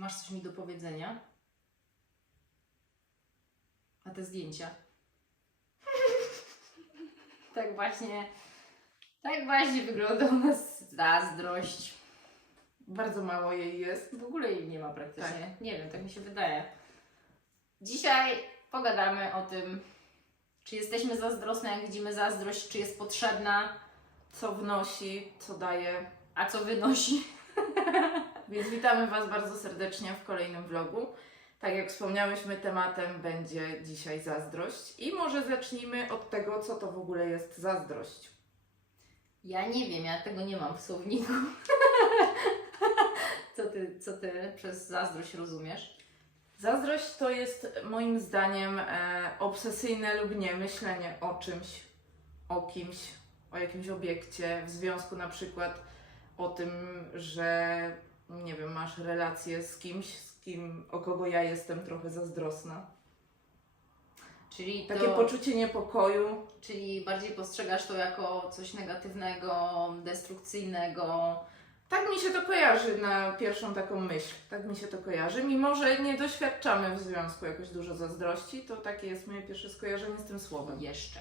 Masz coś mi do powiedzenia? A te zdjęcia? tak właśnie, tak właśnie wygląda u nas zazdrość. Bardzo mało jej jest. W ogóle jej nie ma praktycznie. Nie wiem, tak mi się wydaje. Dzisiaj pogadamy o tym, czy jesteśmy zazdrosne, jak widzimy zazdrość, czy jest potrzebna, Co wnosi, co daje. a co wynosi. Więc witamy Was bardzo serdecznie w kolejnym vlogu. Tak jak wspomniałyśmy, tematem będzie dzisiaj zazdrość. I może zacznijmy od tego, co to w ogóle jest zazdrość. Ja nie wiem, ja tego nie mam w słowniku. co, ty, co ty przez zazdrość rozumiesz? Zazdrość to jest moim zdaniem e, obsesyjne lub nie myślenie o czymś, o kimś, o jakimś obiekcie, w związku na przykład o tym, że nie wiem, masz relację z kimś, z kim, o kogo ja jestem trochę zazdrosna. Czyli Takie to, poczucie niepokoju. Czyli bardziej postrzegasz to jako coś negatywnego, destrukcyjnego. Tak mi się to kojarzy na pierwszą taką myśl. Tak mi się to kojarzy. Mimo, że nie doświadczamy w związku jakoś dużo zazdrości, to takie jest moje pierwsze skojarzenie z tym słowem. Jeszcze.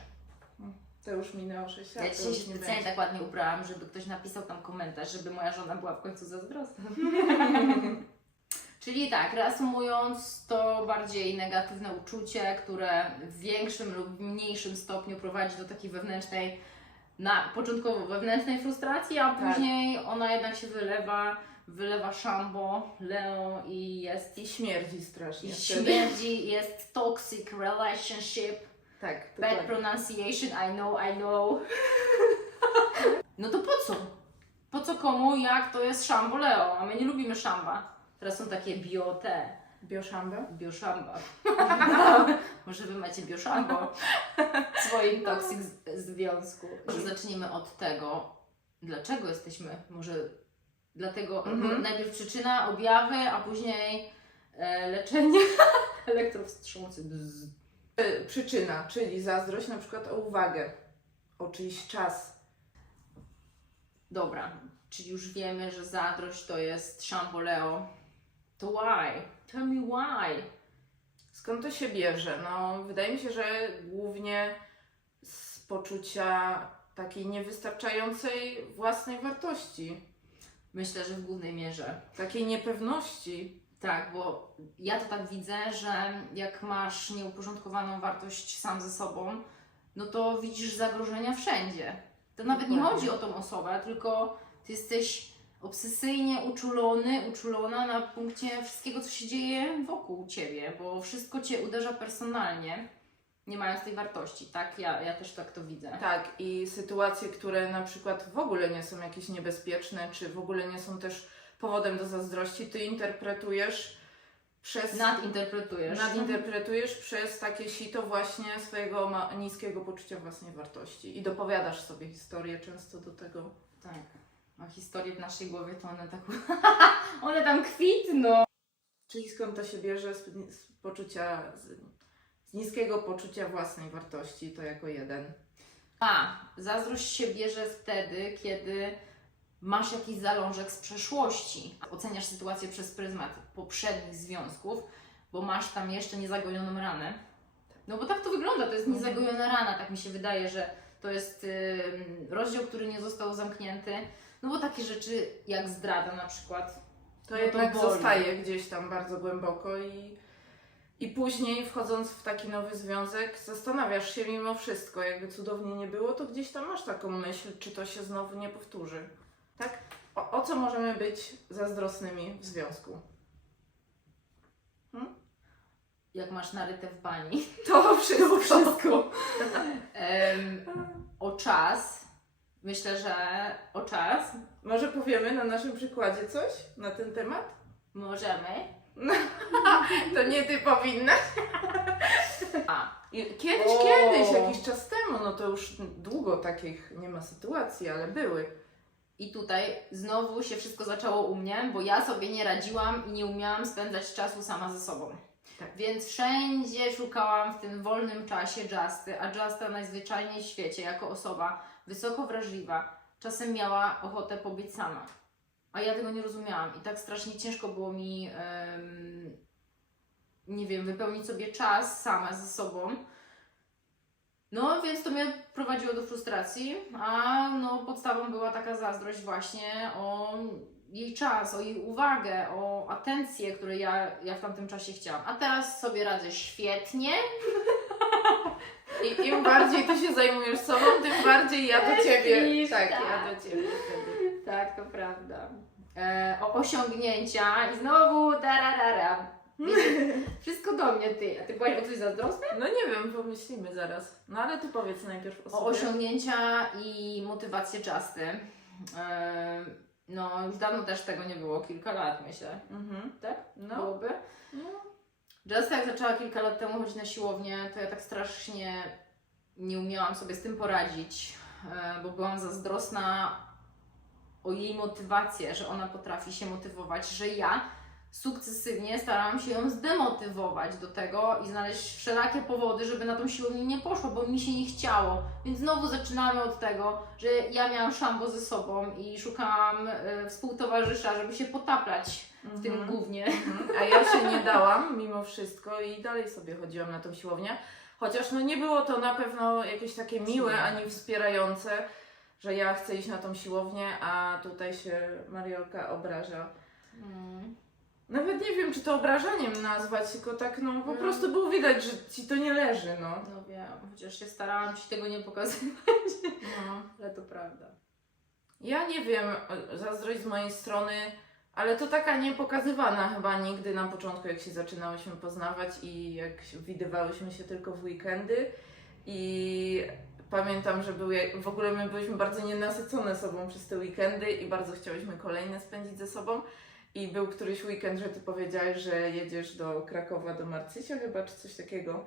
To już minęło 6 lat. Ja dzisiaj się nie specjalnie tak ładnie ubrałam, żeby ktoś napisał tam komentarz, żeby moja żona była w końcu zazdrosna. Czyli tak, reasumując, to bardziej negatywne uczucie, które w większym lub mniejszym stopniu prowadzi do takiej wewnętrznej, na początkowo wewnętrznej frustracji, a Tak. później ona jednak się wylewa, wylewa szambo, Leo i jest I śmierdzi strasznie. i wtedy. śmierdzi, jest toxic relationship. Tak, Bad dokładnie. pronunciation, I know, I know. No to po co? Po co komu, jak to jest szambo Leo? A my nie lubimy szamba. Teraz są takie bio te, Bioszambę? bioszamba. Może wy macie bioszambo w swoim toxic z- związku. Może zaczniemy od tego, dlaczego jesteśmy, może dlatego, Mhm. najpierw przyczyna, objawy, a później e, leczenie. Elektrowstrząsy. Bzz. Y, Przyczyna, czyli zazdrość na przykład o uwagę, o czyjś czas. Dobra, czyli już wiemy, że zazdrość to jest szamboleo. To why? Tell me why. Skąd to się bierze? No, wydaje mi się, że głównie z poczucia takiej niewystarczającej własnej wartości, Myślę, że w głównej mierze. takiej niepewności. Tak, bo ja to tak widzę, że jak masz nieuporządkowaną wartość sam ze sobą, no to widzisz zagrożenia wszędzie. To nawet nie chodzi o tą osobę, tylko ty jesteś obsesyjnie uczulony, uczulona na punkcie wszystkiego, co się dzieje wokół ciebie, bo wszystko cię uderza personalnie, nie mając tej wartości, tak? Ja, ja też tak to widzę. Tak, i sytuacje, które na przykład w ogóle nie są jakieś niebezpieczne, czy w ogóle nie są też powodem do zazdrości, ty interpretujesz przez. Nadinterpretujesz. Nadinterpretujesz przez takie sito właśnie swojego ma- niskiego poczucia własnej wartości i dopowiadasz sobie historię często do tego. Tak. A historie w naszej głowie to one tak. one tam kwitną. Czyli skąd to się bierze z, z poczucia, z, z niskiego poczucia własnej wartości, to jako jeden. A, zazdrość się bierze wtedy, kiedy masz jakiś zalążek z przeszłości. Oceniasz sytuację przez pryzmat poprzednich związków, bo masz tam jeszcze niezagojoną ranę. No bo tak to wygląda, to jest Mhm. niezagojona rana, tak mi się wydaje, że to jest rozdział, który nie został zamknięty. No bo takie rzeczy jak zdrada na przykład. To No to jednak boli. zostaje gdzieś tam bardzo głęboko i, i później wchodząc w taki nowy związek zastanawiasz się mimo wszystko, jakby cudownie nie było, to gdzieś tam masz taką myśl, czy to się znowu nie powtórzy. Tak? O, o co możemy być zazdrosnymi w związku? Jak masz naryte w bani. To wszystko. wszystko. Em, o czas. Myślę, że o czas Może powiemy na naszym przykładzie coś na ten temat? możemy. To nie ty powinna. A, Kiedyś, O. kiedyś, jakiś czas temu, no to już długo takich nie ma sytuacji, ale były. I tutaj znowu się wszystko zaczęło u mnie, bo ja sobie nie radziłam i nie umiałam spędzać czasu sama ze sobą. Tak. Więc wszędzie szukałam w tym wolnym czasie Justy, a Justa najzwyczajniej w świecie, jako osoba wysoko wrażliwa, czasem miała ochotę pobyć sama. A ja tego nie rozumiałam i tak strasznie ciężko było mi, nie wiem, wypełnić sobie czas sama ze sobą. No, więc to mnie prowadziło do frustracji, a no, podstawą była taka zazdrość właśnie o jej czas, o jej uwagę, o atencję, której ja, ja w tamtym czasie chciałam. A teraz sobie radzę świetnie. I im bardziej ty się zajmujesz sobą, tym bardziej ja do ciebie. Myślisz, Tak, tak. ja do ciebie wtedy. Tak, to prawda. E, o osiągnięcia i znowu tararara. Wszystko do mnie ty. A ty byłaś o coś zazdrosna? No nie wiem, pomyślimy zaraz. No ale ty powiedz najpierw o O sobie. osiągnięcia i motywację Justy. No, już dawno też tego nie było, kilka lat myślę. Mhm. Tak? No. Byłoby. no. Justa jak zaczęła kilka lat temu chodzić na siłownię, to ja tak strasznie nie umiałam sobie z tym poradzić, e, bo byłam zazdrosna o jej motywację, że ona potrafi się motywować, że ja sukcesywnie starałam się ją zdemotywować do tego i znaleźć wszelakie powody, żeby na tą siłownię nie poszło, bo mi się nie chciało. Więc znowu zaczynamy od tego, że ja miałam szambo ze sobą i szukałam e, współtowarzysza, żeby się potaplać w tym Mhm. głównie. Mhm. A ja się nie dałam mimo wszystko i dalej sobie chodziłam na tą siłownię. Chociaż no nie było to na pewno jakieś takie miłe ani wspierające, że ja chcę iść na tą siłownię, a tutaj się Mariolka obraża. Mm. Nawet nie wiem, czy to obrażaniem nazwać, tylko tak no po Mm. prostu było widać, że ci to nie leży, no. No wiem, chociaż się starałam Ci tego nie pokazywać, no. ale to prawda. Ja nie wiem, e, zazdrość z mojej strony, ale to taka niepokazywana chyba nigdy na początku, jak się zaczynałyśmy poznawać i jak się- widywałyśmy się tylko w weekendy. I pamiętam, że były, w ogóle my byliśmy bardzo nienasycone sobą przez te weekendy i bardzo chciałyśmy kolejne spędzić ze sobą. I był któryś weekend, że ty powiedziałaś, że jedziesz do Krakowa, do Marcysia chyba, czy coś takiego.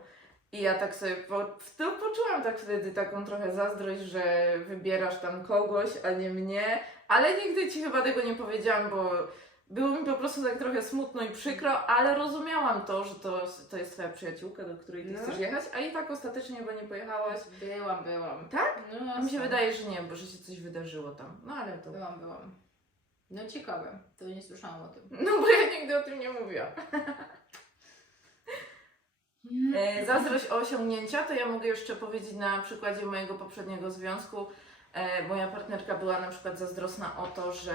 I ja tak sobie po, to poczułam tak wtedy taką trochę zazdrość, że wybierasz tam kogoś, a nie mnie. Ale nigdy ci chyba tego nie powiedziałam, bo było mi po prostu tak trochę smutno i przykro, ale rozumiałam to, że to, to jest twoja przyjaciółka, do której ty No. chcesz jechać, a i tak ostatecznie chyba nie pojechałaś. Byłam, byłam. Tak? No, mi się wydaje, że nie, bo że się coś wydarzyło tam. No ale to. Byłam, byłam. No ciekawe, to nie słyszałam o tym. No bo ja nigdy o tym nie mówiłam. E, zazdrość o osiągnięcia, to ja mogę jeszcze powiedzieć na przykładzie mojego poprzedniego związku. E, moja partnerka była na przykład zazdrosna o to, że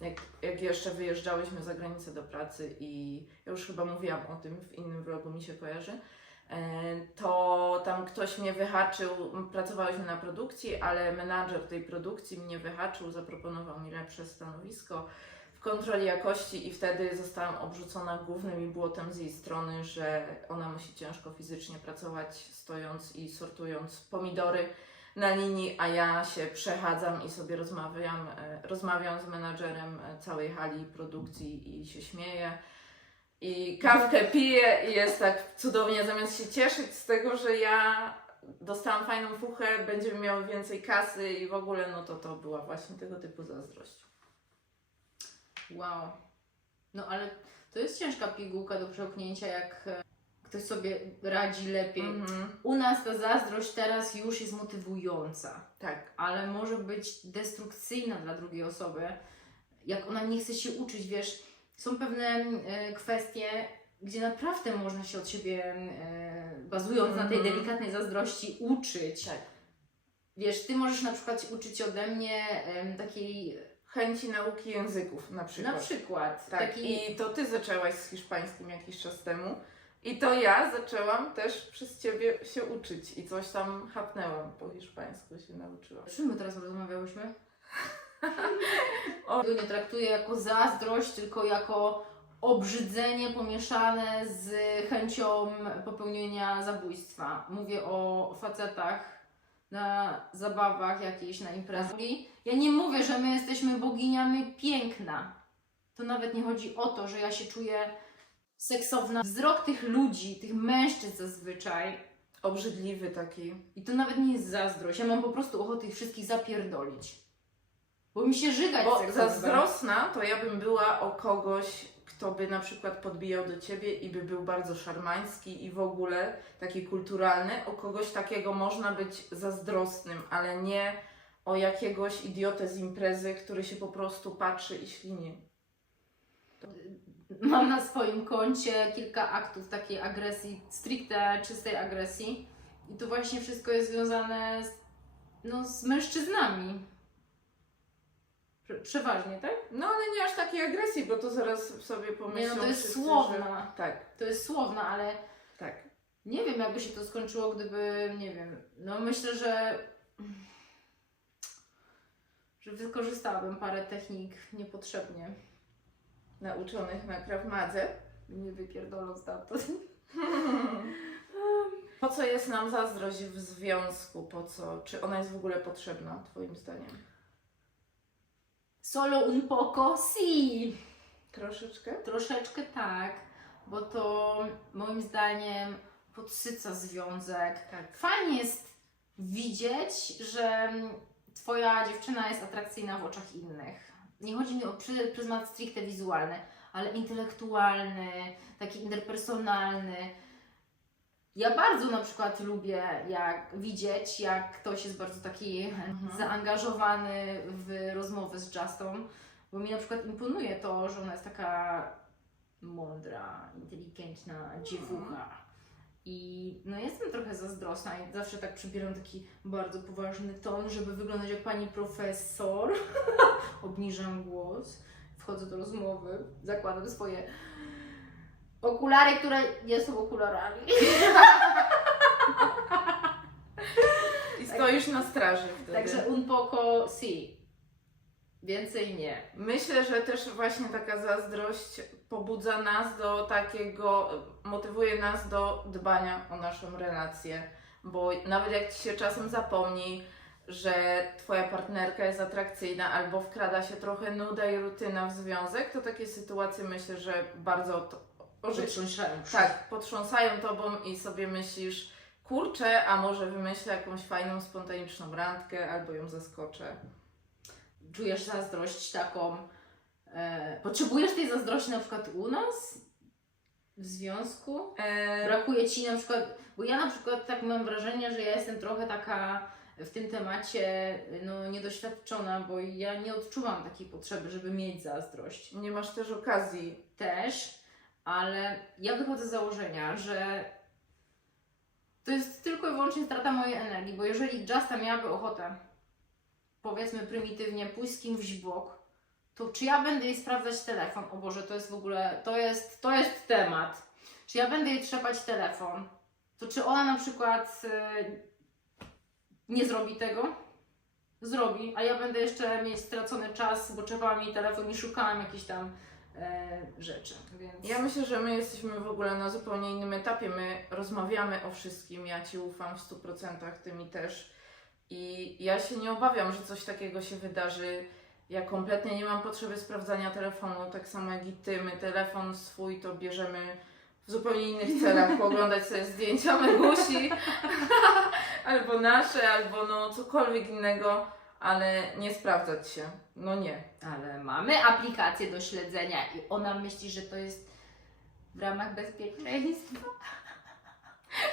jak, jak jeszcze wyjeżdżałyśmy za granicę do pracy i ja już chyba mówiłam o tym w innym vlogu, mi się kojarzy, to tam ktoś mnie wyhaczył, pracowałyśmy na produkcji, ale menadżer tej produkcji mnie wyhaczył, zaproponował mi lepsze stanowisko w kontroli jakości i wtedy zostałam obrzucona głównym błotem z jej strony, że ona musi ciężko fizycznie pracować, stojąc i sortując pomidory na linii, a ja się przechadzam i sobie rozmawiam, e, rozmawiam z menadżerem e, całej hali produkcji i się śmieję. I kawkę piję i jest tak cudownie, zamiast się cieszyć z tego, że ja dostałam fajną fuchę, będziemy miały więcej kasy i w ogóle, no to to była właśnie tego typu zazdrość. Wow. No ale to jest ciężka pigułka do przełknięcia, jak e, ktoś sobie radzi lepiej. Mhm. U nas ta zazdrość teraz już jest motywująca, Tak. ale może być destrukcyjna dla drugiej osoby. Jak ona nie chce się uczyć, wiesz, są pewne e, kwestie, gdzie naprawdę można się od siebie, e, bazując na tej Mhm. delikatnej zazdrości, uczyć. Tak. Wiesz, ty możesz na przykład uczyć ode mnie takiej, Chęci nauki języków na przykład. na przykład, Tak, takiej, i to ty zaczęłaś z hiszpańskim jakiś czas temu. I to ja zaczęłam też przez ciebie się uczyć i coś tam chapnęłam po hiszpańsku się nauczyłam. czym my teraz rozmawiałyśmy? Tego nie traktuję jako zazdrość, tylko jako obrzydzenie pomieszane z chęcią popełnienia zabójstwa. Mówię o facetach na zabawach jakiejś, na imprezach. Ja nie mówię, że my jesteśmy boginiami piękna. To nawet nie chodzi o to, że ja się czuję seksowna. Wzrok tych ludzi, tych mężczyzn zazwyczaj, Obrzydliwy taki. i to nawet nie jest zazdrość. Ja mam po prostu ochotę ich wszystkich zapierdolić. Bo mi się żygać Bo chce, zazdrosna to ja bym była o kogoś, kto by na przykład podbijał do ciebie i by był bardzo szarmański i w ogóle taki kulturalny. O kogoś takiego można być zazdrosnym, ale nie o jakiegoś idiotę z imprezy, który się po prostu patrzy i ślinie. Mam na swoim koncie kilka aktów takiej agresji, stricte czystej agresji. I to właśnie wszystko jest związane z, no, z mężczyznami. Prze- Przeważnie, tak? No ale nie aż takiej agresji, bo to zaraz sobie pomyślą Nie, no to jest wszyscy, słowna. Że... Tak, To jest słowna, ale tak. nie wiem, jakby się to skończyło, gdyby, nie wiem, no myślę, że że wykorzystałabym parę technik niepotrzebnie. Nauczonych na Krav Madze. Nie wypierdolą stamtąd. Po co jest nam zazdrość w związku? Po co? Czy ona jest w ogóle potrzebna, Twoim zdaniem? Solo un poco si. Troszeczkę? Troszeczkę tak, bo to moim zdaniem podsyca związek. Tak. Fajnie jest widzieć, że Twoja dziewczyna jest atrakcyjna w oczach innych. Nie chodzi mi o przy- pryzmat stricte wizualny, ale intelektualny, taki interpersonalny. Ja bardzo na przykład lubię jak widzieć, jak ktoś jest bardzo taki Mhm. zaangażowany w rozmowę z Justą, bo mi na przykład imponuje to, że ona jest taka mądra, inteligentna dziewucha. I no jestem trochę zazdrosna i zawsze tak przybieram taki bardzo poważny ton, żeby wyglądać jak pani profesor. Obniżam głos, wchodzę do rozmowy, zakładam swoje okulary, które nie są okularami. I stoisz na straży wtedy. Także un poco si. Więcej nie. Myślę, że też właśnie taka zazdrość pobudza nas do takiego, motywuje nas do dbania o naszą relację, bo nawet jak ci się czasem zapomni, że twoja partnerka jest atrakcyjna albo wkrada się trochę nuda i rutyna w związek, to takie sytuacje myślę, że bardzo Przytrząszają tak, potrząsają tobą i sobie myślisz, kurczę, a może wymyślę jakąś fajną, spontaniczną randkę albo ją zaskoczę. czujesz zazdrość taką. E, potrzebujesz tej zazdrości na przykład u nas? W związku? E, Brakuje ci na przykład, bo ja na przykład tak mam wrażenie, że ja jestem trochę taka w tym temacie no, niedoświadczona, bo ja nie odczuwam takiej potrzeby, żeby mieć zazdrość. nie masz też okazji Też, ale ja wychodzę z założenia, że to jest tylko i wyłącznie strata mojej energii, bo jeżeli Justa miałaby ochotę, powiedzmy prymitywnie, pójść z kimś w bok, to czy ja będę jej sprawdzać telefon? O Boże, to jest w ogóle, to jest, to jest temat. Czy ja będę jej trzepać telefon? To czy ona na przykład e, nie zrobi tego? Zrobi, a ja będę jeszcze mieć stracony czas, bo trzepałam jej telefon i szukałam jakichś tam rzeczy. Więc... Ja myślę, że my jesteśmy w ogóle na zupełnie innym etapie. My rozmawiamy o wszystkim. Ja Ci ufam w 100%, Ty mi też. I ja się nie obawiam, że coś takiego się wydarzy. Ja kompletnie nie mam potrzeby sprawdzania telefonu, tak samo jak i Ty. My telefon swój to bierzemy w zupełnie innych celach. Pooglądać sobie zdjęcia Megusi, albo nasze, albo no cokolwiek innego, ale nie sprawdzać się. No nie. Ale mamy aplikację do śledzenia i ona myśli, że to jest w ramach bezpieczeństwa.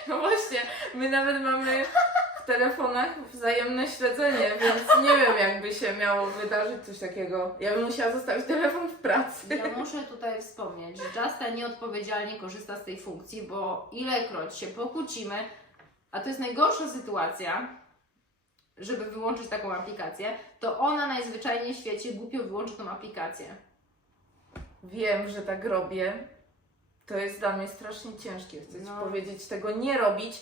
No właśnie, my nawet mamy w telefonach wzajemne śledzenie, więc nie wiem, jakby się miało wydarzyć coś takiego. Ja bym musiała zostawić telefon w pracy. Ja muszę tutaj wspomnieć, że Justa nieodpowiedzialnie korzysta z tej funkcji, bo ilekroć się pokłócimy, a to jest najgorsza sytuacja, żeby wyłączyć taką aplikację, to ona najzwyczajniej w świecie głupio wyłączy tą aplikację. Wiem, że tak robię. To jest dla mnie strasznie ciężkie, chcę Ci No. powiedzieć, tego nie robić.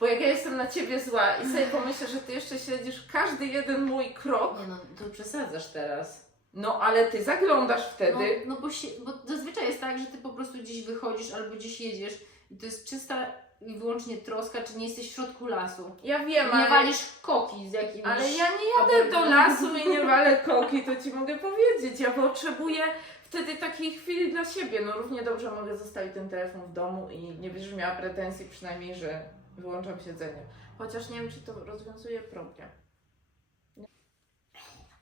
Bo jak ja jestem na Ciebie zła i sobie pomyślę, że Ty jeszcze śledzisz każdy jeden mój krok, Nie no, to przesadzasz teraz. no ale Ty zaglądasz wtedy. No, no bo, bo zazwyczaj jest tak, że ty po prostu gdzieś wychodzisz albo gdzieś jedziesz i to jest czysta i wyłącznie troska, czy nie jesteś w środku lasu. Ja wiem, Nie ale... walisz koki z jakimś... Ale ja nie jadę do lasu i nie walę koki, to ci mogę powiedzieć. Ja potrzebuję wtedy takiej chwili dla siebie. No równie dobrze mogę zostawić ten telefon w domu i nie będziesz miała pretensji przynajmniej, że wyłączam siedzenie. Chociaż nie wiem, czy to rozwiązuje problem.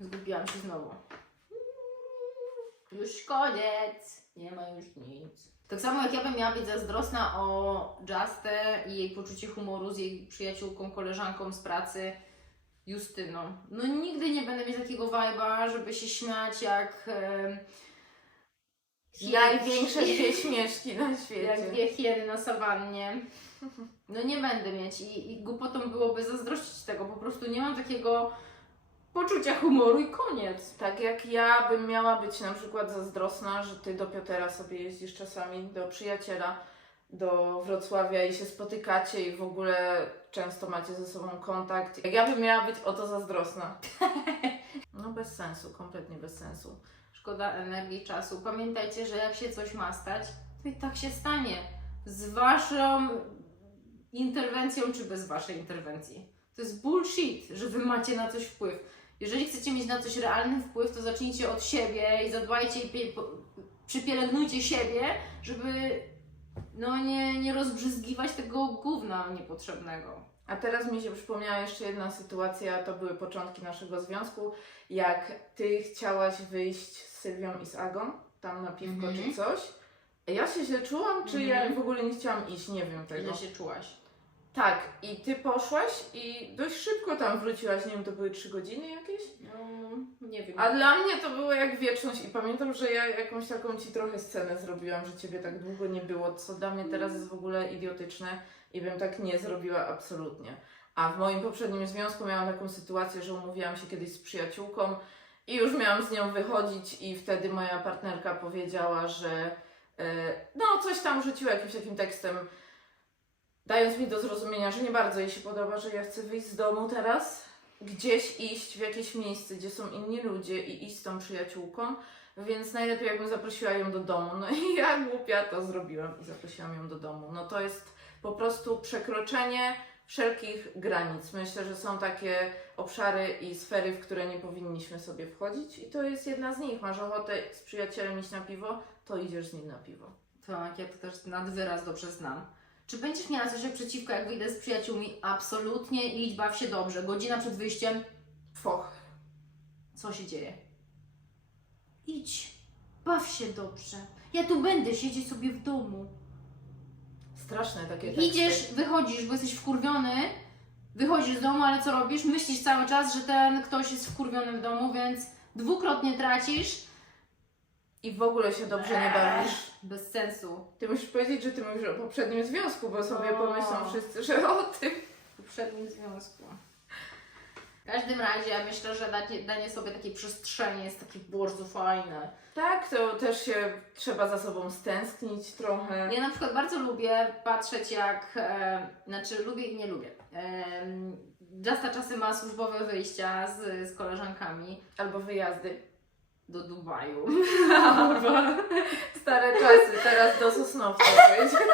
Zgubiłam się znowu. Już koniec. Nie ma już nic. Tak samo jak ja bym miała być zazdrosna o Justę i jej poczucie humoru z jej przyjaciółką, koleżanką z pracy, Justyną. No nigdy nie będę mieć takiego vibe'a, żeby się śmiać jak... em, Największe dwie śmieszki na świecie. Jak dwie hieny na sawannie. No nie będę mieć i, i głupotą byłoby zazdrościć tego. Po prostu nie mam takiego poczucia humoru i koniec. Tak jak ja bym miała być na przykład zazdrosna, że ty do Piotera sobie jeździsz czasami, do przyjaciela, do Wrocławia i się spotykacie i w ogóle często macie ze sobą kontakt. Jak ja bym miała być o to zazdrosna. No bez sensu, kompletnie bez sensu. Szkoda energii, czasu. Pamiętajcie, że jak się coś ma stać, to i tak się stanie. Z waszą interwencją czy bez waszej interwencji. To jest bullshit, że wy macie na coś wpływ. Jeżeli chcecie mieć na coś realny wpływ, to zacznijcie od siebie i zadbajcie i przypielęgnujcie siebie, żeby no nie, nie rozbrzyzgiwać tego gówna niepotrzebnego. A teraz mi się przypomniała jeszcze jedna sytuacja, to były początki naszego związku, jak ty chciałaś wyjść z Sylwią i z Agą, tam na piwko Mhm. czy coś. Ja się źle czułam, czy ja Mhm. w ogóle nie chciałam iść, nie wiem tego. Ile się czułaś? Tak, i ty poszłaś i dość szybko tam wróciłaś, nie wiem, to były trzy godziny jakieś? No, nie wiem. A dla mnie to było jak wieczność i pamiętam, że ja jakąś taką ci trochę scenę zrobiłam, że ciebie tak długo nie było, co dla mnie teraz jest w ogóle idiotyczne i bym tak nie zrobiła absolutnie. A w moim poprzednim związku miałam taką sytuację, że umówiłam się kiedyś z przyjaciółką i już miałam z nią wychodzić i wtedy moja partnerka powiedziała, że e, no coś tam rzuciła jakimś takim tekstem, dając mi do zrozumienia, że nie bardzo jej się podoba, że ja chcę wyjść z domu teraz, gdzieś iść w jakieś miejsce, gdzie są inni ludzie i iść z tą przyjaciółką, więc najlepiej jakbym zaprosiła ją do domu. No i ja głupia to zrobiłam i zaprosiłam ją do domu. No to jest po prostu przekroczenie wszelkich granic. Myślę, że są takie obszary i sfery, w które nie powinniśmy sobie wchodzić i to jest jedna z nich. Masz ochotę z przyjacielem iść na piwo, to idziesz z nim na piwo. Tak, ja to też nad wyraz dobrze znam. Czy będziesz miała coś przeciwko, jak wyjdę z przyjaciółmi? Absolutnie, idź, baw się dobrze. Godzina przed wyjściem, Foch. co się dzieje? Idź, baw się dobrze. Ja tu będę siedzieć sobie w domu. Straszne takie teksty. Idziesz, wychodzisz, bo jesteś wkurwiony, wychodzisz z domu, ale co robisz? Myślisz cały czas, że ten ktoś jest wkurwiony w domu, więc dwukrotnie tracisz. I w ogóle się dobrze nie bawisz. Bez sensu. Ty musisz powiedzieć, że ty mówisz o poprzednim związku, bo sobie O. pomyślą wszyscy, że o tym. w poprzednim związku. W każdym razie myślę, że danie, danie sobie takiej przestrzeni jest takie bardzo fajne. Tak, to też się trzeba za sobą stęsknić trochę. Ja na przykład bardzo lubię patrzeć jak, e, znaczy lubię i nie lubię. E, Justa czasem ma służbowe wyjścia z, z koleżankami Albo wyjazdy. Do Dubaju. Stare czasy, teraz do Sosnowca pojedzie.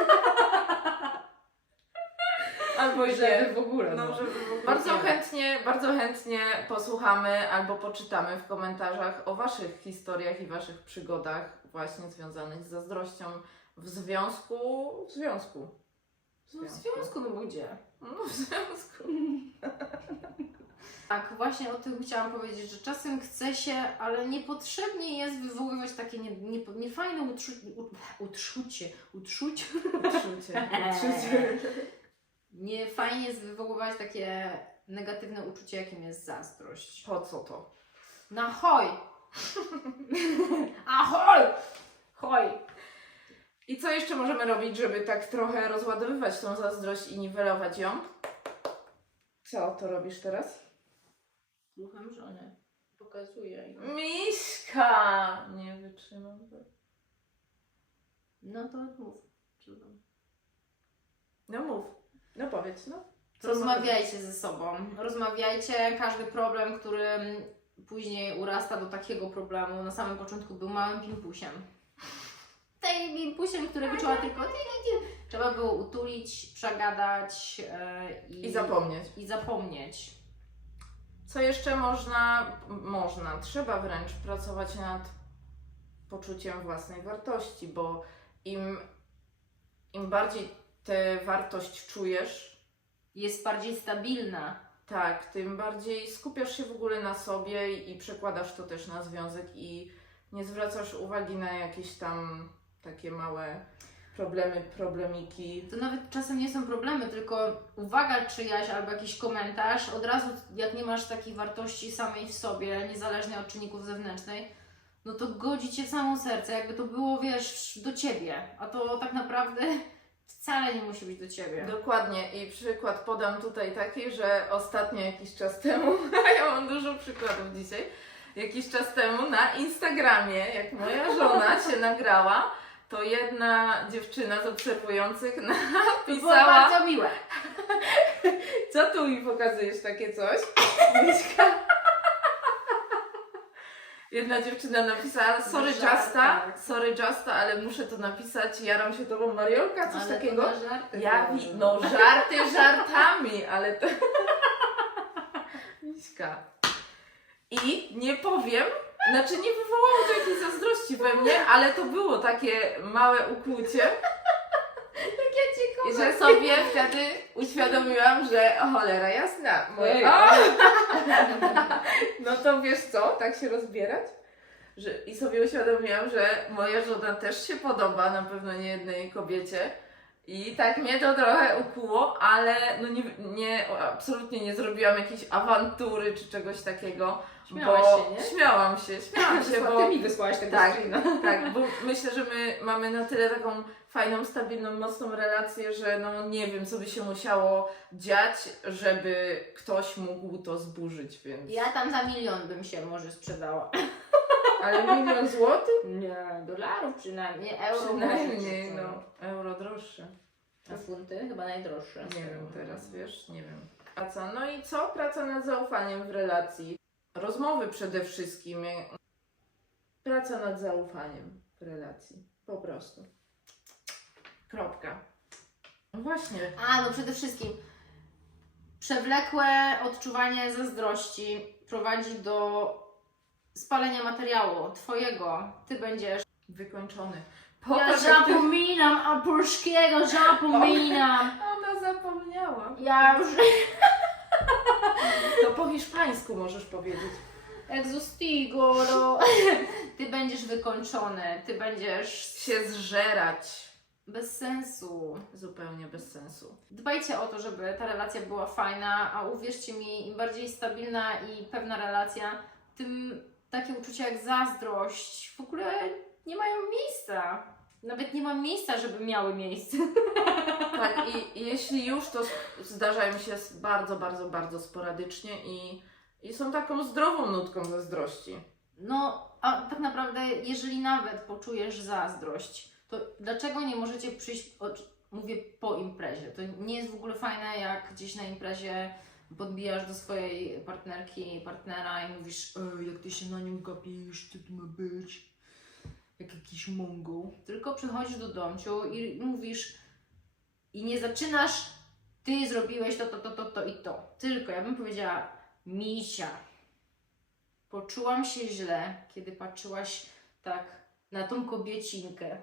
Albo Żeby idzie. w ogóle. No, No, żeby w ogóle bardzo chętnie, bardzo chętnie posłuchamy albo poczytamy w komentarzach o Waszych historiach i Waszych przygodach właśnie związanych z zazdrością w związku. W związku. No, w związku, no bo gdzie? No, w związku. Tak, właśnie o tym chciałam powiedzieć, że czasem chce się, ale niepotrzebnie jest wywoływać takie nie, nie, niefajne utrzu, u, utrzucie, utrzucie. Uczucie. Uczucie. Nie fajnie jest wywoływać takie negatywne uczucie, jakim jest zazdrość. Po co to? Na hoj! Ahoj! Hoj! I co jeszcze możemy robić, żeby tak trochę rozładowywać tą zazdrość i niwelować ją? Co to robisz teraz? Słucham żony. Pokazuję. Miśka! Nie wytrzymam. No to mów. Cudem. No mów. No powiedz, no. Co Rozmawiajcie ze sobą. Rozmawiajcie. Każdy problem, który później urasta do takiego problemu, na samym początku był małym pimpusiem. Tej pimpusiem, który wyczuła tylko. Trzeba było utulić, przegadać e, i, I zapomnieć. I zapomnieć. Co jeszcze można? Można, trzeba wręcz pracować nad poczuciem własnej wartości, bo im, im bardziej tę wartość czujesz, Jest bardziej stabilna. tak, tym bardziej skupiasz się w ogóle na sobie i, i przekładasz to też na związek i nie zwracasz uwagi na jakieś tam takie małe problemy, problemiki. To nawet czasem nie są problemy, tylko uwaga czyjaś albo jakiś komentarz, od razu jak nie masz takiej wartości samej w sobie, niezależnie od czynników zewnętrznych, no to godzi Cię w samo serce, jakby to było, wiesz, do Ciebie, a to tak naprawdę wcale nie musi być do Ciebie. Dokładnie i przykład podam tutaj taki, że ostatnio jakiś czas temu, a ja mam dużo przykładów dzisiaj, jakiś czas temu na Instagramie, jak moja żona się nagrała, to jedna dziewczyna z obserwujących To napisała, bardzo miłe. co tu mi pokazujesz takie coś? Miśka? Jedna dziewczyna napisała, sorry Żart, Justa, sorry Justa, ale muszę to napisać, jaram się tobą Mariolka, coś Ale to takiego. na żarty Ja wi- no żarty żartami, ale to... Miśka. I nie powiem, znaczy nie wywołało to jakiejś zazdrości we mnie, ale to było takie małe ukłucie, Ja Cię kocham. że sobie wtedy uświadomiłam, że o cholera jasna, moje... O! No to wiesz co, tak się rozbierać? Że, I sobie uświadomiłam, że moja żona też się podoba, na pewno nie jednej kobiecie. I tak mnie to trochę ukuło, ale no nie, nie, absolutnie nie zrobiłam jakiejś awantury czy czegoś takiego. Śmiałaś bo się, nie? Śmiałam się, śmiałam się, bo... Ty mi wysłałaś tego Tak, screena. tak, bo myślę, że my mamy na tyle taką fajną, stabilną, mocną relację, że no nie wiem, co by się musiało dziać, żeby ktoś mógł to zburzyć, więc... Ja tam za milion bym się może sprzedała. Ale milion złotych? Nie, dolarów przynajmniej, euro Przynajmniej, może, no. Euro droższe. A funty chyba najdroższe. Nie wiem teraz, wiesz, nie wiem. Praca. No i co? Praca nad zaufaniem w relacji. Rozmowy przede wszystkim. Praca nad zaufaniem w relacji. Po prostu. Kropka. No Właśnie. A, no przede wszystkim przewlekłe odczuwanie zazdrości prowadzi do spalenia materiału twojego. Ty będziesz. Wykończony. Ja Pokaż, jak ty... zapominam, a polskiego zapominam. Ona zapomniała. Ja już To po hiszpańsku możesz powiedzieć. egzostigo, no. Ty będziesz wykończony, ty będziesz Się zżerać. bez sensu. Zupełnie bez sensu. Dbajcie o to, żeby ta relacja była fajna, a uwierzcie mi, im bardziej stabilna i pewna relacja, tym takie uczucia jak zazdrość w ogóle nie mają miejsca. Nawet nie ma miejsca, żeby miały miejsce. Tak, i, i jeśli już, to zdarzają się s- bardzo, bardzo, bardzo sporadycznie i, i są taką zdrową nutką zazdrości. No, a tak naprawdę, jeżeli nawet poczujesz zazdrość, to dlaczego nie możecie przyjść, o, mówię po imprezie? To nie jest w ogóle fajne, jak gdzieś na imprezie podbijasz do swojej partnerki, partnera i mówisz, Ej, jak ty się na nim gapisz, co tu ma być? Jak jakiś mongol. Tylko przychodzisz do domciu i mówisz i nie zaczynasz, ty zrobiłeś to, to, to, to, to i to. Tylko ja bym powiedziała, misia, Poczułam się źle, kiedy patrzyłaś tak na tą kobiecinkę.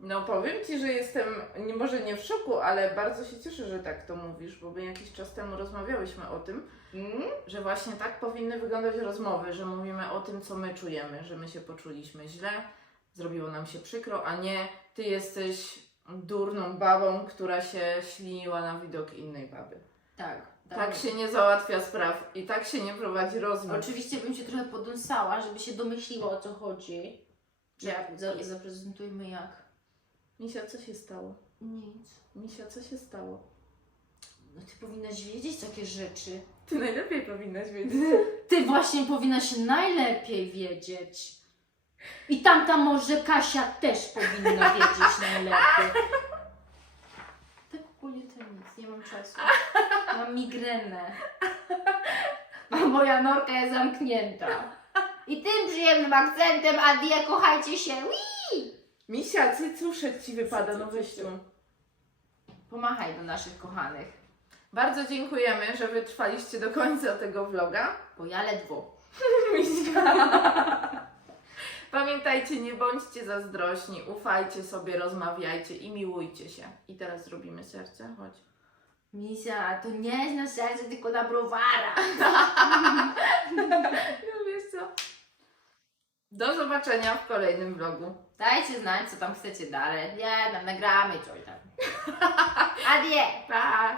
No powiem Ci, że jestem, nie, może nie w szoku, ale bardzo się cieszę, że tak to mówisz, bo my jakiś czas temu rozmawiałyśmy o tym, Mm? że właśnie tak powinny wyglądać rozmowy, że mówimy o tym, co my czujemy, że my się poczuliśmy źle, zrobiło nam się przykro, a nie Ty jesteś durną babą, która się śliniła na widok innej baby. Tak. Tak się nie załatwia spraw i tak się nie prowadzi rozmów. Oczywiście bym się trochę podąsała, żeby się domyśliła o co chodzi. Jak? Za, zaprezentujmy jak. Misia, co się stało? Nic. Misia, co się stało? No ty powinnaś wiedzieć takie rzeczy. Ty najlepiej powinnaś wiedzieć. Ty właśnie powinnaś najlepiej wiedzieć. I tamta może Kasia też powinna wiedzieć najlepiej. Tak ogólnie to nic, nie mam czasu. Mam migrenę. A moja norka jest zamknięta. I tym przyjemnym akcentem, adie, kochajcie się. Misia, cycuszek ci wypada, no weź tu. Pomachaj do naszych kochanych, Bardzo dziękujemy, że wytrwaliście do końca tego vloga. bo ja ledwo. Miśka. Pamiętajcie, nie bądźcie zazdrośni, ufajcie sobie, rozmawiajcie i miłujcie się. I teraz zrobimy serce, chodź. Misia, to nie jest na serce, tylko na browara. No? Do zobaczenia w kolejnym vlogu. Dajcie znać, co tam chcecie dalej. Nie, tam nagramy coś tam. Adieu! Pa!